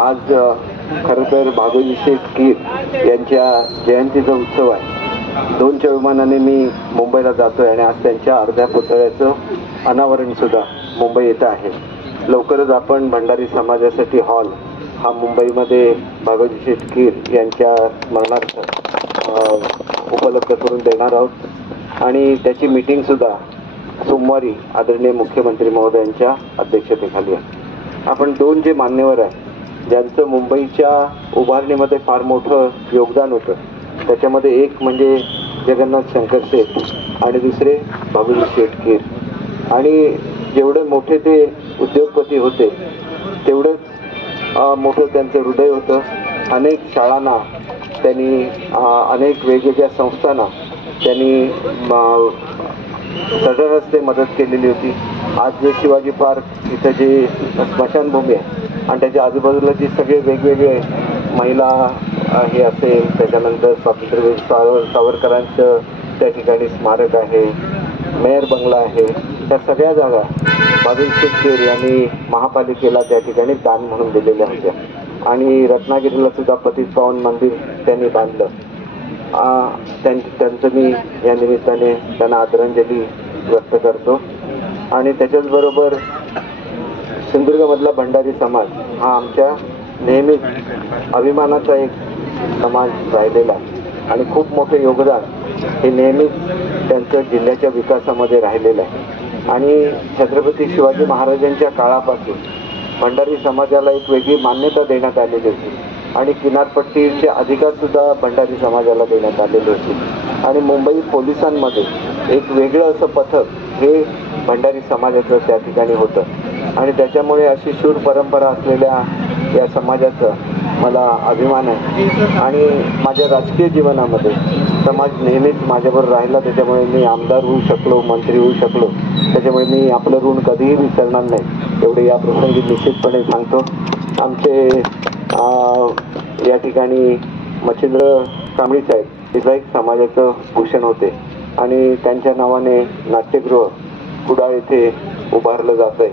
आज खरं तर भागोजी शेठ कीर यांच्या जयंतीचा उत्सव आहे. 2च्या विमानाने मी मुंबईला जातोय आणि आज त्यांच्या अर्ध्या पुतळ्याचं अनावरण सुद्धा मुंबई येथे आहे. लवकरच आपण भंडारी समाजासाठी हॉल हा मुंबईमध्ये भागोजी शेठ कीर यांच्या स्मरणार्थ उपलब्ध करून देणार आहोत आणि त्याची मीटिंग सुद्धा सोमवारी आदरणीय मुख्यमंत्री महोदयांच्या अध्यक्षतेखाली आहे. आपण 2 जे मान्यवर आहे ज्यांचं मुंबईच्या उभारणीमध्ये फार मोठं योगदान होतं, त्याच्यामध्ये एक म्हणजे जगन्नाथ शंकर शेठ आणि दुसरे भागोजी शेठ कीर. आणि जेवढे मोठे ते उद्योगपती होते तेवढंच मोठं त्यांचं हृदय होतं. अनेक शाळांना त्यांनी, अनेक वेगवेगळ्या संस्थांना त्यांनी सदरहस्ते मदत केलेली होती. आज जे शिवाजी पार्क इथं जे स्मशानभूमी आहे आणि त्याच्या आजूबाजूला जे सगळे वेगवेगळे महिला हे असेल, त्याच्यानंतर स्वातंत्र्यवीर सावरकरांचं त्या ठिकाणी स्मारक आहे, मेयर बंगला आहे, त्या सगळ्या जागा भागोजी शेठ कीर यांनी महापालिकेला त्या ठिकाणी दान म्हणून दिलेल्या होत्या. आणि रत्नागिरीला सुद्धा पतित पावन मंदिर त्यांनी बांधलं. त्यांचं मी या निमित्ताने त्यांना आदरांजली व्यक्त करतो. आणि त्याच्याचबरोबर सिंधुदुर्गमधला भंडारी समाज हा आमच्या नेहमीच अभिमानाचा एक समाज राहिलेला आहे आणि खूप मोठे योगदान हे नेहमीच त्यांचं जिल्ह्याच्या विकासामध्ये राहिलेलं आहे. आणि छत्रपती शिवाजी महाराजांच्या काळापासून भंडारी समाजाला एक वेगळी मान्यता देण्यात आलेली होती आणि किनारपट्टीचे अधिकार सुद्धा भंडारी समाजाला देण्यात आलेले होते. आणि मुंबई पोलिसांमध्ये एक वेगळं असं पथक हे भंडारी समाजाचं त्या ठिकाणी होतं. आणि त्याच्यामुळे अशी शूर परंपरा असलेल्या या समाजाचं मला अभिमान आहे. आणि माझ्या राजकीय जीवनामध्ये समाज नेहमीच माझ्याबरोबर राहिला, त्याच्यामुळे मी आमदार होऊ शकलो, मंत्री होऊ शकलो. त्याच्यामुळे मी आपलं ऋण कधीही विसरणार नाही एवढे या प्रसंगी निश्चितपणे सांगतो. आमचे या ठिकाणी मच्छिंद्र कांबळी साहेब हे एक समाजाचं भूषण होते आणि त्यांच्या नावाने नाट्यगृह कुडाळ येथे उभारलं जात आहे.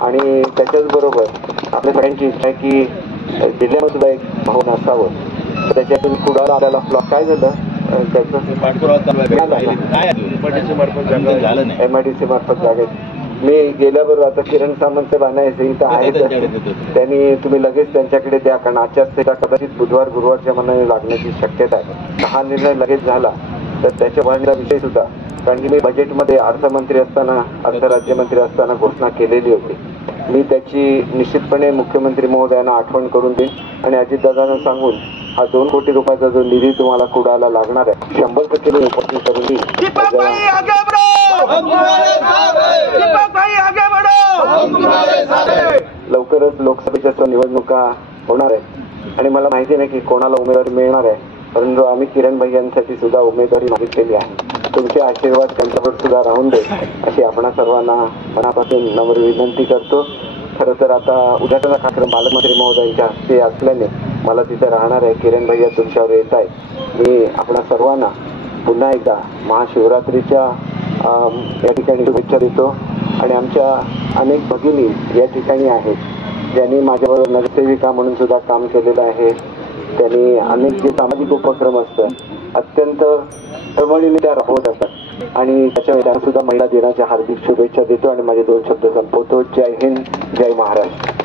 आणि त्याच्याचबरोबर आपल्या सगळ्यांची इच्छा आहे की जिल्ह्यामध्ये सुद्धा एक भवन असावं. त्याच्यातून कुडाळला आपल्याला प्लॉट काय झालं त्याचं MIDC मार्फत जागा. मी गेल्याबरोबर आता किरण सामंत बाणायचे इथं आहेत, त्यांनी तुम्ही लगेच त्यांच्याकडे द्या, कारण आचारसंहिता कदाचित बुधवार गुरुवारच्या मनाने लागण्याची शक्यता आहे. हा निर्णय लगेच झाला तर त्याच्या बांधला विषय सुद्धा, कारण की मी बजेटमध्ये अर्थमंत्री असताना, अर्थ राज्यमंत्री असताना घोषणा केलेली होती. मी त्याची निश्चितपणे मुख्यमंत्री महोदयांना आठवण करून देईन आणि अजितदादांना सांगून हा 2 कोटी रुपयाचा जो निधी तुम्हाला कुडाळला लागणार आहे 100% मी उपस्थित करून देईन. लवकरच लोकसभेच्या निवडणुका होणार आहे आणि मला माहिती नाही की कोणाला उमेदवारी मिळणार आहे, परंतु आम्ही किरण भैयांसाठी सुद्धा उमेदवारी मागितलेली आहे. तुमचे आशीर्वाद त्यांच्यावर सुद्धा राहून दे अशी आपणा सर्वांना मनापासून नम्र विनंती करतो. खरं तर आता उद्घाटन कार्यक्रम पालकमंत्री महोदयांच्या हस्ते असल्याने मला तिथे राहणार आहे. किरण भैया तुमच्यावर येत आहे. मी आपणा सर्वांना पुन्हा एकदा महाशिवरात्रीच्या या ठिकाणी शुभेच्छा देतो. आणि आमच्या अनेक भगिनी या ठिकाणी आहेत ज्यांनी माझ्याबरोबर नगरसेविका म्हणून सुद्धा काम केलेलं आहे. त्यांनी अनेक जे सामाजिक उपक्रम असतात अत्यंत तळमळीने त्या राबवत असतात आणि त्याच्यामुळे त्यांना सुद्धा महिला दिनाच्या हार्दिक शुभेच्छा देतो आणि माझे 2 शब्द संपवतो. जय हिंद, जय महाराष्ट्र.